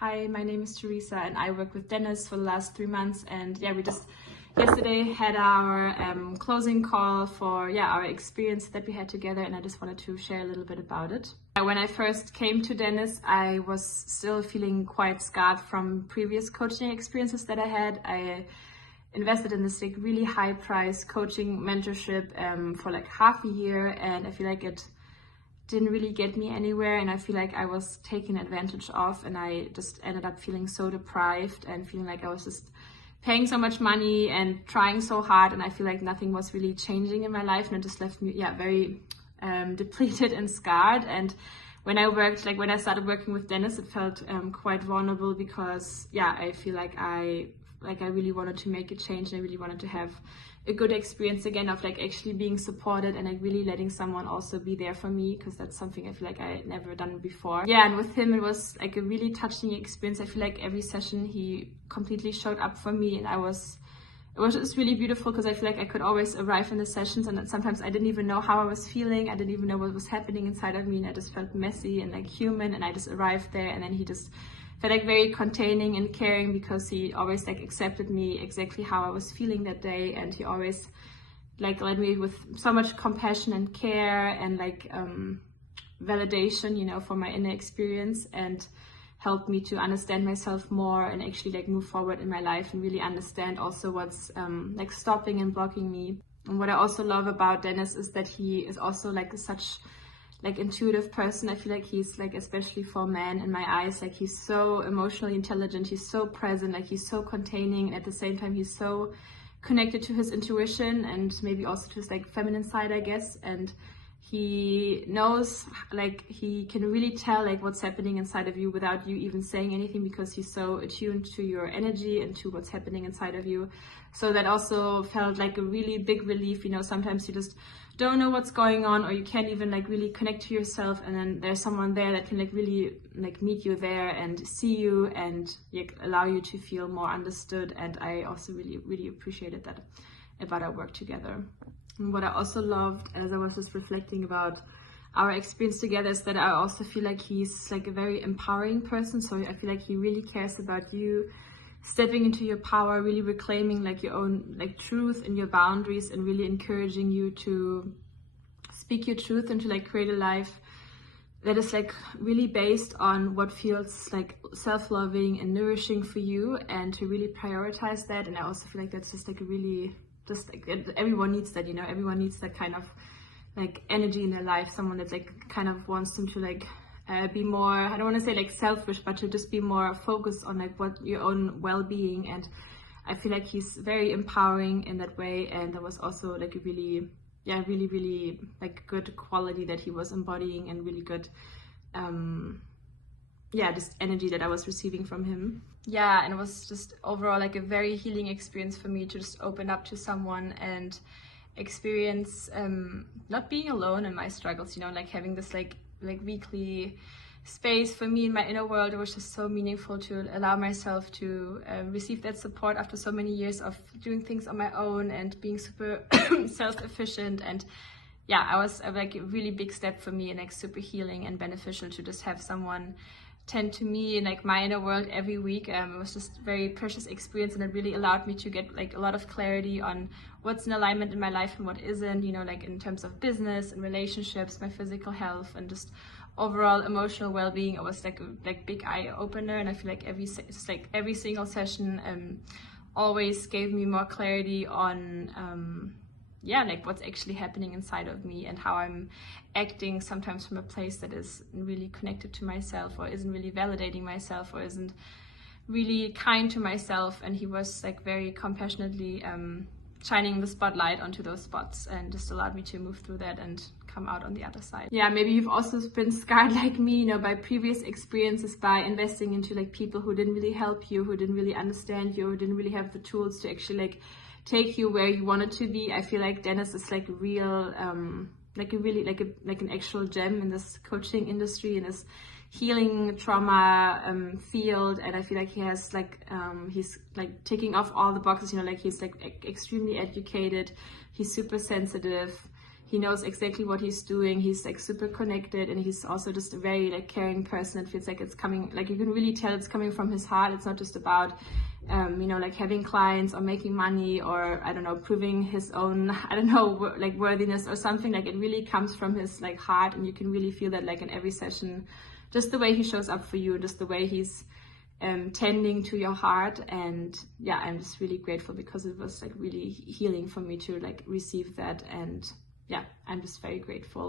Hi, my name is Teresa and I work with Dennis for the last 3 months, and we just yesterday had our closing call for our experience that we had together, and I just wanted to share a little bit about it. When I first came to Dennis, I was still feeling quite scarred from previous coaching experiences that I had. I invested in this really high price coaching mentorship for half a year, and I feel like it didn't really get me anywhere, and I feel like I was taken advantage of, and I just ended up feeling so deprived and feeling like I was just paying so much money and trying so hard, and I feel like nothing was really changing in my life, and it just left me very depleted and scarred. And when I started working with Dennis, it felt quite vulnerable, because I feel like I really wanted to make a change, and I really wanted to have a good experience again of actually being supported and really letting someone also be there for me, because that's something I feel like I had never done before. And with him it was a really touching experience. I feel like every session he completely showed up for me, and it was just really beautiful, because I feel like I could always arrive in the sessions and sometimes I didn't even know how I was feeling. I didn't even know what was happening inside of me, and I just felt messy and human, and I just arrived there, and then he just felt very containing and caring, because he always accepted me exactly how I was feeling that day, and he always led me with so much compassion and care and validation, for my inner experience, and helped me to understand myself more and actually move forward in my life and really understand also what's stopping and blocking me. And what I also love about Dennis is that he is also such intuitive person. I feel like he's especially for men in my eyes, he's so emotionally intelligent, he's so present, he's so containing, and at the same time he's so connected to his intuition and maybe also to his feminine side, I guess. And he knows, he can really tell what's happening inside of you without you even saying anything, because he's so attuned to your energy and to what's happening inside of you. So that also felt a really big relief. Sometimes you just don't know what's going on, or you can't even really connect to yourself, and then there's someone there that can really meet you there and see you and allow you to feel more understood. And I also really appreciated that about our work together. And what I also loved, as I was just reflecting about our experience together, is that I also feel like he's a very empowering person. So I feel like he really cares about you stepping into your power, really reclaiming your own truth and your boundaries, and really encouraging you to speak your truth and to create a life that is really based on what feels self-loving and nourishing for you, and to really prioritize that. And I also feel like that's just everyone needs that, everyone needs that kind of energy in their life, someone that kind of wants them to be more, I don't want to say selfish, but to just be more focused on what your own well-being. And I feel like he's very empowering in that way, and that was also a really good quality that he was embodying, and really good just energy that I was receiving from him. And it was just overall a very healing experience for me to just open up to someone and experience not being alone in my struggles, having this weekly space for me in my inner world. It was just so meaningful to allow myself to receive that support after so many years of doing things on my own and being super self-efficient. And it was a really big step for me, and super healing and beneficial to just have someone tend to me in my inner world every week. It was just a very precious experience, and it really allowed me to get a lot of clarity on what's in alignment in my life and what isn't, in terms of business and relationships, my physical health, and just overall emotional well-being. It was a big eye opener, and I feel like every single session always gave me more clarity on what's actually happening inside of me, and how I'm acting sometimes from a place that is really connected to myself, or isn't really validating myself, or isn't really kind to myself. And he was very compassionately shining the spotlight onto those spots, and just allowed me to move through that and come out on the other side. Maybe you've also been scarred like me, by previous experiences, by investing into people who didn't really help you, who didn't really understand you, who didn't really have the tools to actually take you where you wanted to be. I feel like Dennis is real, an actual gem in this coaching industry, in this healing trauma field. And I feel like he has he's ticking off all the boxes, he's extremely educated, he's super sensitive, he knows exactly what he's doing. He's like super connected, and he's also just a very like caring person. It feels like it's coming, like you can really tell it's coming from his heart. It's not just about you know, like having clients or making money or I don't know, proving his own, I don't know, like worthiness or something. Like it really comes from his like heart, and you can really feel that like in every session, just the way he shows up for you, just the way he's tending to your heart. And yeah, I'm just really grateful because it was like really healing for me to like receive that. And yeah, I'm just very grateful.